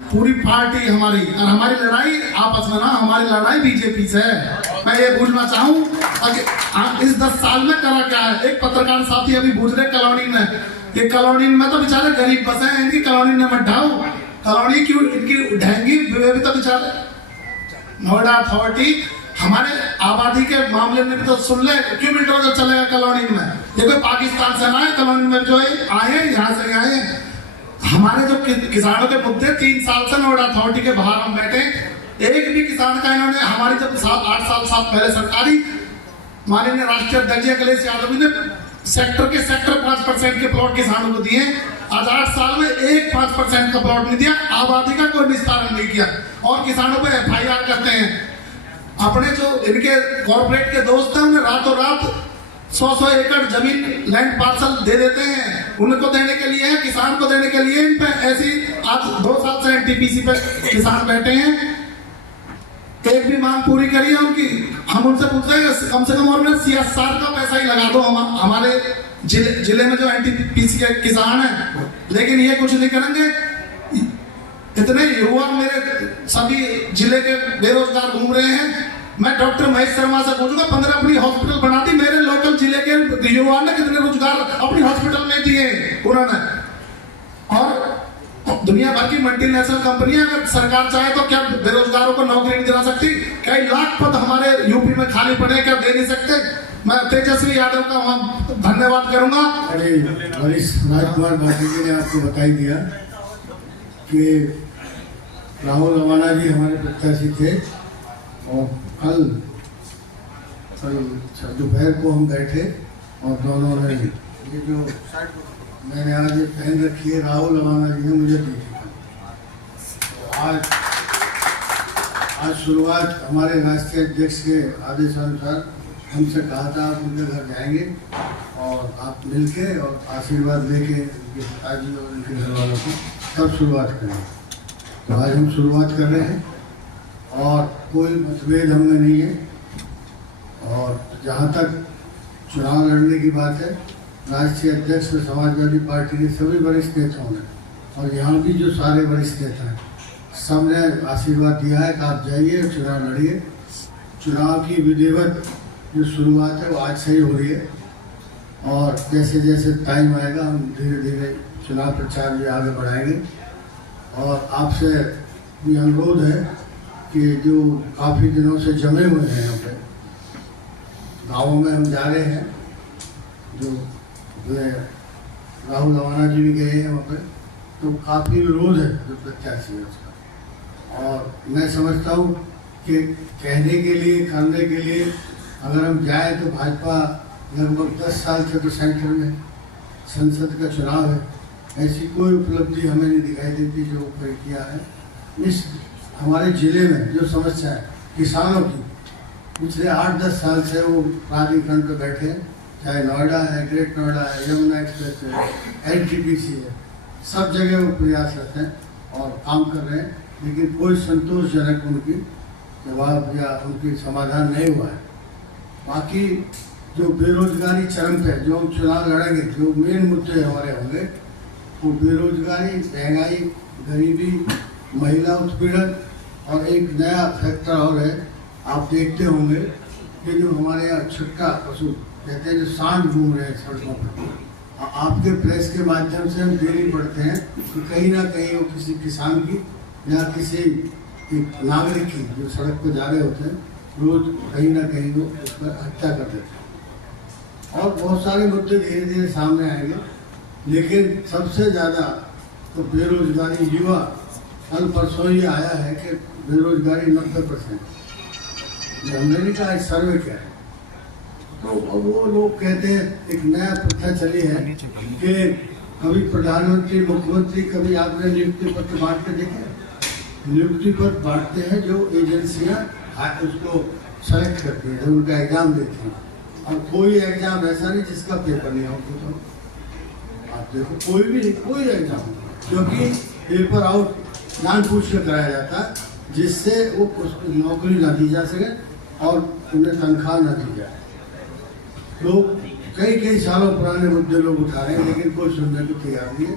पूरी पार्टी हमारी और हमारी लड़ाई आपस में ना, हमारी लड़ाई बीजेपी से है। मैं ये पूछना चाहूँ इस 10 साल में करा क्या है। एक पत्रकार साथी अभी पूछ रहे कॉलोनी में, ये कॉलोनी में तो बेचारे गरीब बसे हैं, इनकी कॉलोनी में मत ढाओ। कॉलोनी क्यों इनकी ढहेंगी, भी तो बेचारे नोएडा अथॉरिटी हमारे आबादी के मामले में भी तो सुन ले, क्यों बिल्डोजर चलेगा कॉलोनी में। ये कोई पाकिस्तान से ना है, कॉलोनी में जो आए यहाँ से आए। हमारे जो किसानों के मुद्दे 3 साल से नोएडा अथॉरिटी के बाहर हम बैठे, एक भी किसान का इन्होंने, हमारी जब 8 साल पहले सरकारी माननीय राष्ट्रीय अध्यक्ष अखिलेश यादव ने सेक्टर 5% के प्लॉट किसानों को दिए, आज 8 साल में 5% का प्लॉट नहीं दिया, आबादी का कोई निस्तारण नहीं किया और किसानों पे FIR करते हैं। अपने जो इनके कॉर्पोरेट के दोस्त हैं उन्हें रातों रात 100 एकड़ जमीन लैंड पार्सल दे देते हैं, उनको देने के लिए, किसान को देने के लिए। इन पे ऐसी आज 2 साल से NTPC पे किसान बैठे हैं, एक भी मांग पूरी करिए उनकी। हम उनसे पूछ रहे हैं कम से कम और CSR का पैसा ही लगा दो हमारे जिले में जो NTPC के किसान हैं, लेकिन ये कुछ नहीं करेंगे। इतने युवा मेरे सभी जिले के बेरोजगार घूम रहे हैं। मैं डॉक्टर महेश शर्मा से पूछूंगा, 15 अपनी हॉस्पिटल बना दी, मेरे लोकल जिले के युवा ने कितने रोजगार अपनी हॉस्पिटल में दिए उन्होंने। और दुनिया भर की मल्टीनेशनल कंपनियां, अगर सरकार चाहे तो क्या बेरोजगारों को नौकरी नहीं दिला सकती? कई लाख पद हमारे यूपी में खाली पड़े, क्या दे नहीं सकते? मैं तेजस्वी यादव का वहां धन्यवाद करूंगा। अरे वरिष्ठ राजकुमार भाटी जी ने आपको बता ही दिया कि राहुल रवाना जी हमारे प्रत्याशी थे और कल दोपहर को हम बैठे और दोनों ने ये जो मैंने आज ये पहन रखी है, राहुल रवाना जी ने मुझे दी थी। तो आज शुरुआत हमारे राष्ट्रीय अध्यक्ष के आदेशानुसार हमसे कहा था आप उनके घर जाएंगे और आप मिलके और आशीर्वाद लेके उनके पिताजी और उनके घर वालों को तब शुरुआत करेंगे। तो आज हम शुरुआत कर रहे हैं और कोई मतभेद हमें नहीं है। और जहाँ तक चुनाव लड़ने की बात है, राष्ट्रीय अध्यक्ष समाजवादी पार्टी के सभी वरिष्ठ नेताओं ने और यहाँ भी जो सारे वरिष्ठ नेता हैं, सब ने आशीर्वाद दिया है कि आप जाइए चुनाव लड़िए। चुनाव की विधिवत जो शुरुआत है वो आज से ही हो रही है और जैसे जैसे टाइम आएगा हम धीरे धीरे चुनाव प्रचार भी आगे बढ़ाएंगे। और आपसे भी अनुरोध है कि जो काफ़ी दिनों से जमे हुए हैं यहाँ पे गाँवों में हम जा रहे हैं, जो राहुल रवाना जी भी गए हैं वहाँ पे, तो काफ़ी विरोध है जो प्रत्याशी है उसका। और मैं समझता हूँ कि कहने के लिए, करने के लिए अगर हम जाएँ तो भाजपा लगभग 10 साल से तो सेंटर में संसद का चुनाव है, ऐसी कोई उपलब्धि हमें नहीं दिखाई देती जो ऊपर किया है। इस हमारे ज़िले में जो समस्या है किसानों की, पिछले 8-10 साल से वो प्राधिकरण पे बैठे हैं, चाहे नोएडा है, ग्रेट नोएडा है, यमुना एक्सप्रेस है, NTPC है, सब जगह वो प्रयासरत हैं और काम कर रहे हैं, लेकिन कोई संतोषजनक उनकी जवाब या उनकी समाधान नहीं हुआ है। बाकी जो बेरोजगारी चरम पे, जो हम चुनाव लड़ेंगे, जो मेन मुद्दे हमारे होंगे वो बेरोजगारी, महंगाई, गरीबी, महिला उत्पीड़न और एक नया फैक्टर और है, आप देखते होंगे कि जो हमारे यहाँ छुट्टा पशु कहते हैं जो सांड घूम रहे हैं सड़कों पर, आपके प्रेस के माध्यम से हम डेली पढ़ते हैं कि कहीं ना कहीं वो किसी किसान की या किसी एक नागरिक की जो सड़क पर जा रहे होते हैं, रोज कहीं ना कहीं वो उस पर हत्या कर देते हैं। और बहुत सारे मुद्दे धीरे धीरे सामने आएंगे, लेकिन सबसे ज़्यादा तो बेरोजगारी, युवा, कल परसों ही आया है कि बेरोजगारी 90%। हमने नहीं कहा सर्वे क्या है, तो अब वो लोग कहते हैं एक नया प्रथा चली है कि कभी प्रधानमंत्री, मुख्यमंत्री, कभी आपने नियुक्ति पत्र बांटते देखे? नियुक्ति पत्र बांटते हैं जो एजेंसियां उसको सेलेक्ट करती हैं, जो उनका एग्जाम देती हैं। और कोई एग्जाम ऐसा नहीं जिसका पेपर नहीं हो, तो आप देखो कोई एग्जाम, क्योंकि पेपर आउट जानबूझ कर कराया जाता है जिससे वो नौकरी ना दी जा सके और उन्हें तनख्वाह न दी जाए। लोग कई सालों पुराने मुद्दे लोग उठा रहे हैं, लेकिन कोई सुनने को तैयार नहीं है।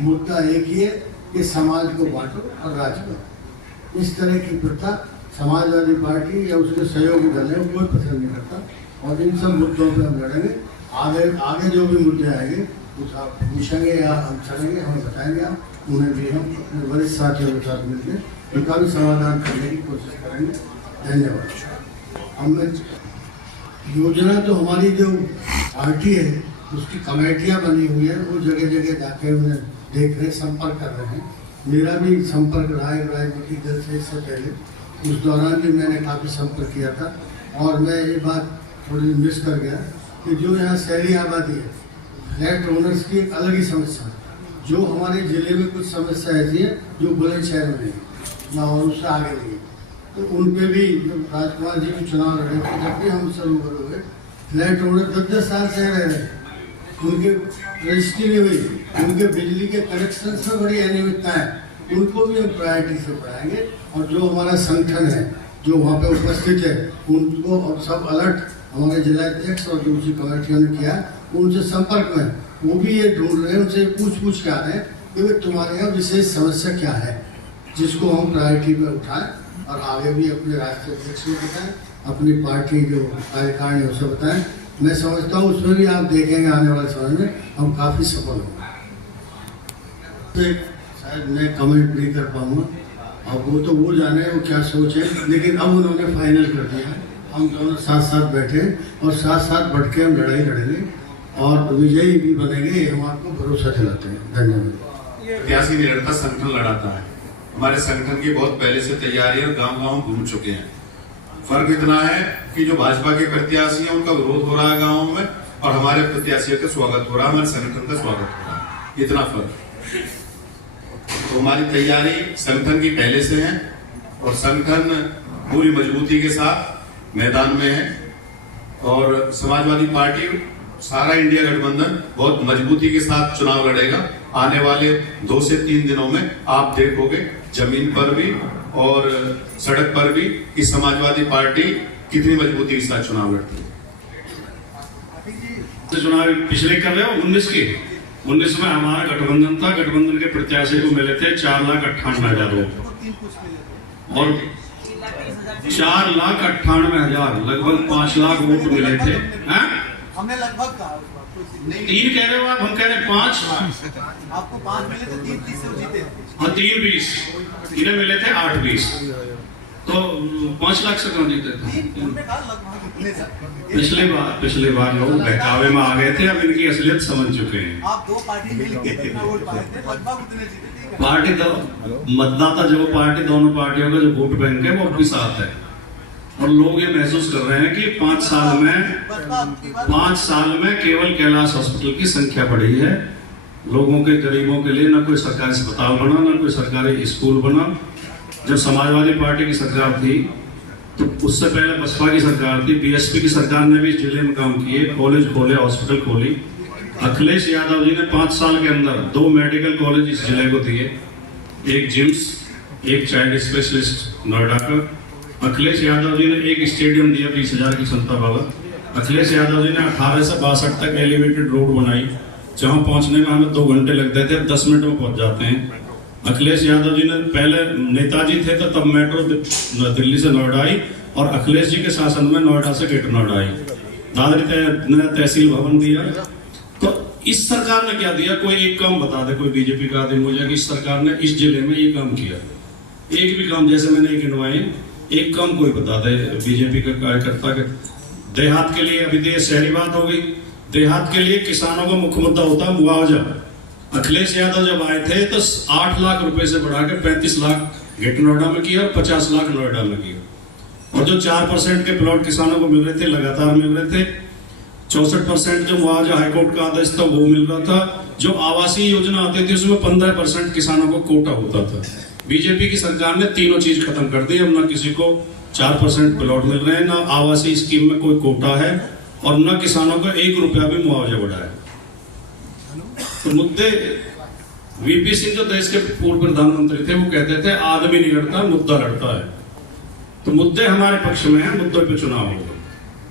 मुद्दा एक ही है कि समाज को बांटो और राज करो। इस तरह की प्रथा समाजवादी पार्टी या उसके सहयोगी दल है कोई पसंद नहीं करता। और इन सब मुद्दों पर हम लड़ेंगे। आगे जो भी मुद्दे आएंगे कुछ आप पूछेंगे या हम चलेंगे, हमें बताएंगे आप, उन्हें भी हम अपने वरिष्ठ साथियों के साथ मिलकर उनका भी समाधान करने की कोशिश करेंगे। धन्यवाद। हमें योजना तो हमारी जो पार्टी है उसकी कमेटियां बनी हुई है, वो जगह जगह जाके उन्हें देख रहे, संपर्क कर रहे हैं। मेरा भी संपर्क रहा है राजनीतिक दल से इससे पहले, उस दौरान भी मैंने काफ़ी संपर्क किया था। और मैं ये बात थोड़ी मिस कर गया कि जो यहाँ शहरी आबादी है, फ्लैट ओनर्स की एक अलग ही समस्या है। जो हमारे ज़िले में कुछ समस्या ऐसी है जो बुलंदशहर में नहीं ना और उससे आगे नहीं है, तो उन पे भी जब राजकुमार जी के चुनाव लड़े थे, जब भी हम सब हुए, फ्लैट ओनर 10-10 साल से रह रहे, उनके रजिस्ट्री नहीं हुई, उनके बिजली के कनेक्शन से बड़ी अनियमितता है, उनको भी हम प्रायोरिटी से बढ़ाएंगे। और जो हमारा संगठन है जो वहाँ पे उपस्थित है उनको और सब अलर्ट हमारे जिला अध्यक्ष और दूसरी कमेटियों ने किया, उनसे संपर्क में वो भी ये ढूंढ रहे हैं, उनसे पूछ के आ रहे हैं कि भाई तुम्हारे यहाँ विशेष समस्या क्या है जिसको हम प्रायोरिटी में उठाएं और आगे भी अपने राष्ट्रीय अध्यक्ष को बताएं, अपनी पार्टी जो कार्यकारिणी है उसे बताएं। मैं समझता हूँ उसमें भी आप देखेंगे आने वाले समय में हम काफ़ी सफल होंगे। तो शायद मैं कमेंट नहीं कर पाऊँगा, अब वो तो वो जाने वो क्या सोच है, लेकिन अब उन्होंने फाइनल कर दिया है। हम दोनों साथ साथ बैठे और साथ साथ बढ़ के हम लड़ाई लड़ेंगे और विजयी भी बनेंगे, हम आपको भरोसा दिलाते हैं। धन्यवाद। प्रत्याशी नहीं लड़ता, संगठन लड़ाता है। हमारे संगठन की बहुत पहले से तैयारी है, गांव-गांव घूम चुके हैं। फर्क इतना है कि जो भाजपा के प्रत्याशी हैं उनका विरोध हो रहा है गाँव में और हमारे प्रत्याशियों का स्वागत हो रहा है, हमारे संगठन का स्वागत हो रहा है, इतना फर्क। तो हमारी तैयारी संगठन की पहले से है और संगठन पूरी मजबूती के साथ मैदान में है। और समाजवादी पार्टी सारा इंडिया गठबंधन बहुत मजबूती के साथ चुनाव लड़ेगा। आने वाले 2 से 3 दिनों में आप देखोगे जमीन पर भी और सड़क पर भी कि समाजवादी पार्टी कितनी मजबूती के साथ चुनाव लड़ती है। चुनाव पिछले कर रहे हो 19 में हमारा गठबंधन था, गठबंधन के प्रत्याशी को मिले थे 4,98,000 वोट और 4,98,000 लगभग 5 लाख वोट मिले थे। हमने लगभग कहा 3 कह रहे हो आप, हम कह रहे हैं 5। आपको 5 मिले थे, 3 से जीते। हाँ 3-20, इन्हें मिले थे 8-20, तो 5 लाख से कम जीते थे। पिछले बार लोग बहकावे में आ गए थे, अब इनकी असलियत समझ चुके हैं। आप 2 पार्टी मिलके कितना वोट पाए थे, लगभग उतने जीते थे। पार्टी तो मतदाता जो पार्टी दोनों पार्टियों का जो वोट बैंक है वो अब भी साथ है और लोग ये महसूस कर रहे हैं कि 5 साल में केवल कैलाश हॉस्पिटल की संख्या बढ़ी है। लोगों के गरीबों के लिए न कोई सरकारी अस्पताल बना, न कोई सरकारी स्कूल बना। जब समाजवादी पार्टी की सरकार थी तो उससे पहले बसपा की सरकार थी, बीएसपी की सरकार ने भी जिले में काम किए, कॉलेज खोले, हॉस्पिटल खोली। अखिलेश यादव जी ने 5 साल के अंदर 2 मेडिकल कॉलेज इस जिले को दिए, एक जिम्स, एक चाइल्ड स्पेशलिस्ट नोएडा का। अखिलेश यादव जी ने एक स्टेडियम दिया 20,000 की क्षमता वाला। अखिलेश यादव जी ने 18 से 62 तक एलिवेटेड रोड बनाई, जहां पहुंचने में हमें 2 घंटे लगते थे, 10 मिनट में पहुंच जाते हैं। अखिलेश यादव जी ने पहले नेताजी थे तो तब मेट्रो दिल्ली से नोएडा आई और अखिलेश जी के शासन में नोएडा से ग्रेटर नोएडा आई। दादरी ने तहसील भवन दिया। तो इस सरकार ने क्या दिया, कोई एक काम बता दे, कोई बीजेपी का आदमी मुझे कि इस सरकार ने इस जिले में ये काम किया। एक भी काम, जैसे मैंने एक गिनवाए, एक काम कोई बता दे बीजेपी का कार्यकर्ता के। देहात के लिए, अभी तो शहरी बात हो गई, देहात के लिए किसानों का मुख्य मुद्दा होता है मुआवजा। अखिलेश यादव जब आए थे तो 8 लाख रुपए से बढ़ा के 35 लाख ग्रेटर नोएडा में किया और 50 लाख नोएडा में किया। और जो 4% के प्लॉट किसानों को मिल रहे थे, लगातार मिल रहे थे। 64% जो मुआवजा हाईकोर्ट का आदेश था वो मिल रहा था। जो आवासीय योजना आती थी उसमें 15% किसानों को कोटा होता था। बीजेपी की सरकार ने तीनों चीज खत्म कर दी। अब न किसी को 4% प्लॉट मिल रहे हैं, न आवासीय स्कीम में कोई कोटा है और न किसानों का 1 रुपया भी मुआवजा बढ़ा है। तो मुद्दे, वीपी सिंह जो देश के पूर्व प्रधानमंत्री थे वो कहते थे आदमी नहीं लड़ता, मुद्दा लड़ता है। तो मुद्दे हमारे पक्ष में है, मुद्दों पे चुनाव होगा।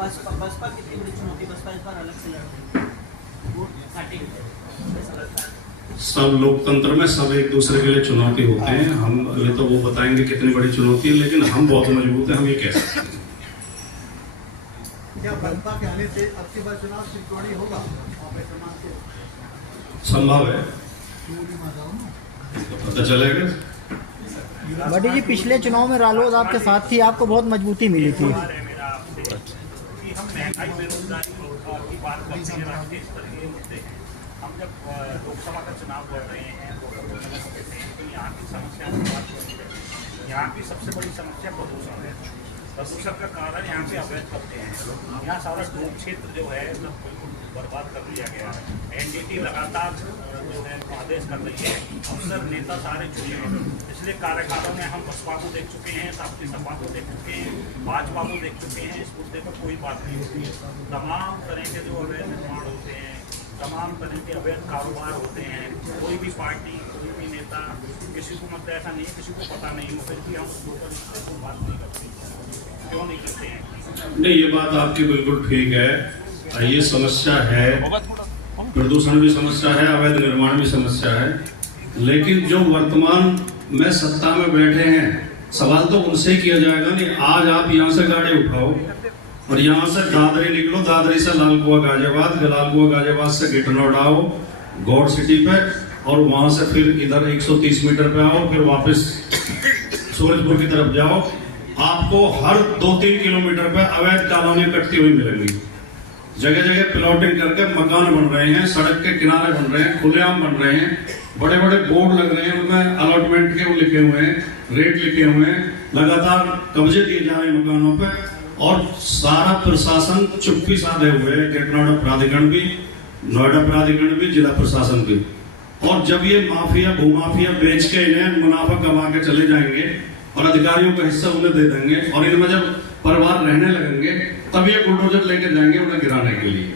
बसपा कितनी बड़ी चुनौती, बसपा इस बार अलग से लड़ रही है, वोट काटेगी ऐसा लगता है। सब लोकतंत्र में सब एक दूसरे के लिए चुनौती होते हैं। हम ये तो वो बताएंगे कितनी बड़ी चुनौती है, लेकिन हम बहुत मजबूत हैं, हम ये कह सकते हैं। क्या बसपा के आने से अब की बार चुनाव त्रिकोणीय होगा? संभव है, पता चलेगा। बड़ी जी, पिछले चुनाव में रालोद आपके साथ थी, आपको बहुत मजबूती मिली थी। हम महंगाई बेरोजगारी की बात करते हैं, राष्ट्रीय स्तर के मुद्दे हैं। हम जब लोकसभा का चुनाव लड़ रहे हैं तो यहाँ की समस्या की बात करते हैं। यहाँ की सबसे बड़ी समस्या प्रदूषण है। प्रदूषण का कारण यहाँ से अवैध करते हैं। यहाँ सारा डोब क्षेत्र जो है सब बिल्कुल बर्बाद कर दिया गया है। एनजीटी लगातार जो है आदेश कर रही है। अफसर नेता सारे चुने हैं। पिछले कार्यकालों में हम बसपा को देख चुके हैं, आपकी सपा को देख चुके हैं, भाजपा को देख चुके हैं। इस मुद्दे पर कोई बात नहीं होती है। तमाम तरह के जो अवैध निर्माण होते हैं, तमाम तरह के अवैध कारोबार होते हैं। कोई भी पार्टी, कोई भी नेता, किसी को मतलब ऐसा नहीं है, किसी को पता नहीं हो, फिर भी हम उसके ऊपर कोई बात नहीं करते। क्यों नहीं करते हैं? नहीं, ये बात आपकी बिल्कुल ठीक है। ये समस्या है, प्रदूषण भी समस्या है, अवैध निर्माण भी समस्या है। लेकिन जो वर्तमान में सत्ता में बैठे हैं, सवाल तो उनसे किया जाएगा। नहीं, आज आप यहाँ से गाड़ी उठाओ और यहाँ से दादरी निकलो, दादरी से लालकुआ गाजियाबाद, लालकुआ गाजियाबाद से गिटनौर आओ गौड़ सिटी पे, और वहां से फिर इधर 130 मीटर पे आओ, फिर वापस सूरजपुर की तरफ जाओ। आपको हर 2-3 किलोमीटर पे अवैध कॉलोनियां कटती हुई मिलेंगी। जगह जगह प्लॉटिंग करके मकान बन रहे हैं, सड़क के किनारे बन रहे हैं, खुलेआम बन रहे हैं, बड़े बड़े बोर्ड लग रहे हैं, उनमें अलॉटमेंट के वो लिखे हुए हैं, रेट लिखे हुए हैं, लगातार कब्जे दिए जा रहे हैं मकानों पे, और सारा प्रशासन चुप्पी साधे हुए है। नोएडा प्राधिकरण भी, नोएडा प्राधिकरण भी, जिला प्रशासन भी। और जब ये माफिया भूमाफिया बेच के इन्हें मुनाफा कमा के चले जाएंगे और अधिकारियों का हिस्सा उन्हें दे देंगे, और इनमें जब परिवार रहने लगेंगे, तब ये बुलडोजर लेकर जाएंगे उन्हें गिराने के लिए।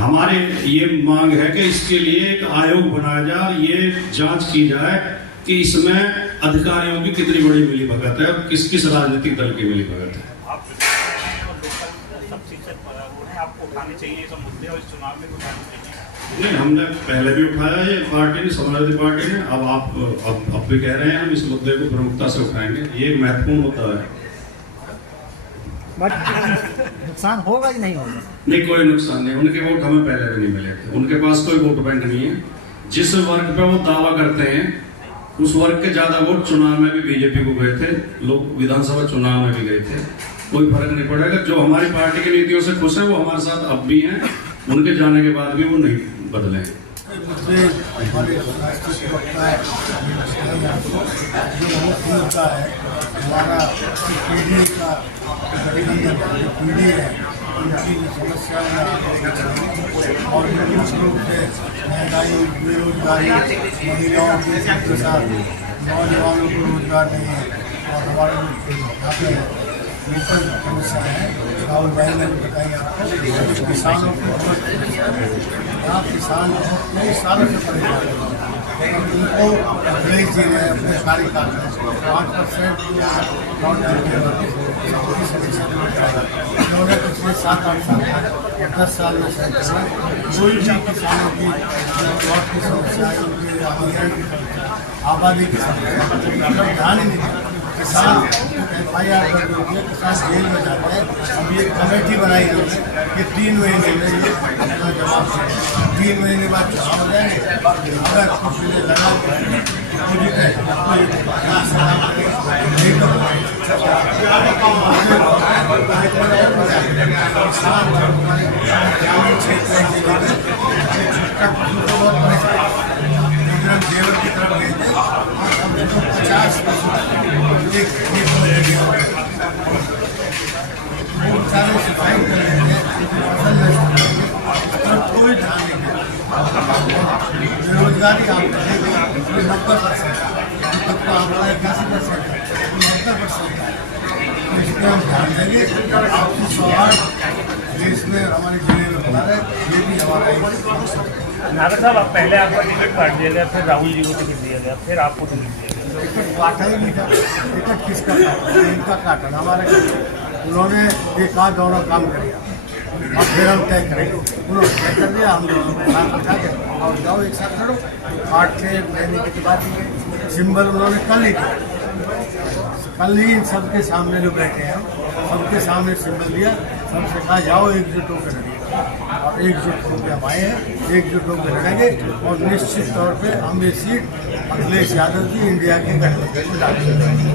हमारी ये मांग है कि इसके लिए एक आयोग बनाया जाए, ये जांच की जाए कि इसमें अधिकारियों की कितनी बड़ी मिलीभगत है और किस किस राजनीतिक दल की मिलीभगत है। आप आपको उठाने चाहिए ये सब मुद्दे, और इस चुनाव में उठाने चाहिए। नहीं, हमने पहले भी उठाया, ये पार्टी ने, समाजवादी पार्टी ने, अब आप अब भी कह रहे हैं हम इस मुद्दे को प्रमुखता से उठाएंगे। ये महत्वपूर्ण होता है। बट नुकसान होगा कि नहीं होगा? नहीं, कोई नुकसान नहीं। उनके वोट हमें पहले भी नहीं मिले थे, उनके पास कोई वोट बैंक नहीं है। जिस वर्ग पे वो दावा करते हैं, उस वर्ग के ज्यादा वोट चुनाव में भी बीजेपी को गए थे, लोग विधानसभा चुनाव में भी गए थे। कोई फर्क नहीं पड़ेगा। जो हमारी पार्टी की नीतियों से खुश है वो हमारे साथ अब भी हैं, उनके जाने के बाद भी वो नहीं बदले। हमारे राष्ट्रीय प्रवक्ता है, जो मुख्य मुद्दा है हमारा पीढ़ी का गठबंधन, जो पीढ़ी है उनकी समस्या और मुख्य रूप से महंगाई, बेरोजगारी, महिलाओं के साथ नौजवानों को रोजगार नहीं है, और हमारे यहाँ पे मुख्य समस्या है। राहुल भाई ने बताई आपको, किसानों को यहाँ किसान कई सालों से परेशान है, उनको बेच दिए हैं अपने सारी कागज 5% उन्होंने पिछले 7-8 साल 10 साल में कोई भी किसानों की प्लॉट की समस्या, उनकी आबादी की समस्या ध्यान ही नहीं। किसान FIR कर देते हैं, किसान जेल में जाते हैं। अब ये कमेटी बनाई है कि 3 महीने में ये अपना जवाब दें। 3 महीने बाद चुनाव हो जाएंगे, अगर कुछ मुझे लगा किसान ग्रामीण क्षेत्र जेवर की तरफ गए थे, 50 सफाई कर रहे थे, फसल नष्ट कोई ध्यान नहीं है। बेरोजगारी आप देखेंगे 90%, सबका आंकड़ा 81%, 90% है। इस पर हम ध्यान देंगे। आपकी सवाल देश में हमारे जिले में बना रहे, ये भी हमारा एक नागर साहब, आप पहले आपका टिकट काट दिया गया, फिर राहुल जी को टिकट दिया गया, फिर आपको टिकट दिया गया। टिकट काटा ही नहीं था। टिकट किसका काटा? इनका काटा, हमारे उन्होंने एक आध दोनों काम कर दिया, और फिर हम तय करेंगे। उन्होंने तय कर दिया, हम दोनों बैठा के और जाओ एक साथ लड़ो। 8-6 महीने की बात है। सिंबल उन्होंने कल ही इन सबके सामने जो बैठे हैं सबके सामने सिंबल दिया, सबसे कहा जाओ एकजुट होकर लड़िए। और एकजुट होकर हम आए हैं, एकजुट होकर लड़ेंगे और निश्चित तौर पे हम ये सीट अखिलेश यादव जी इंडिया के गठबंधन में डालेंगे।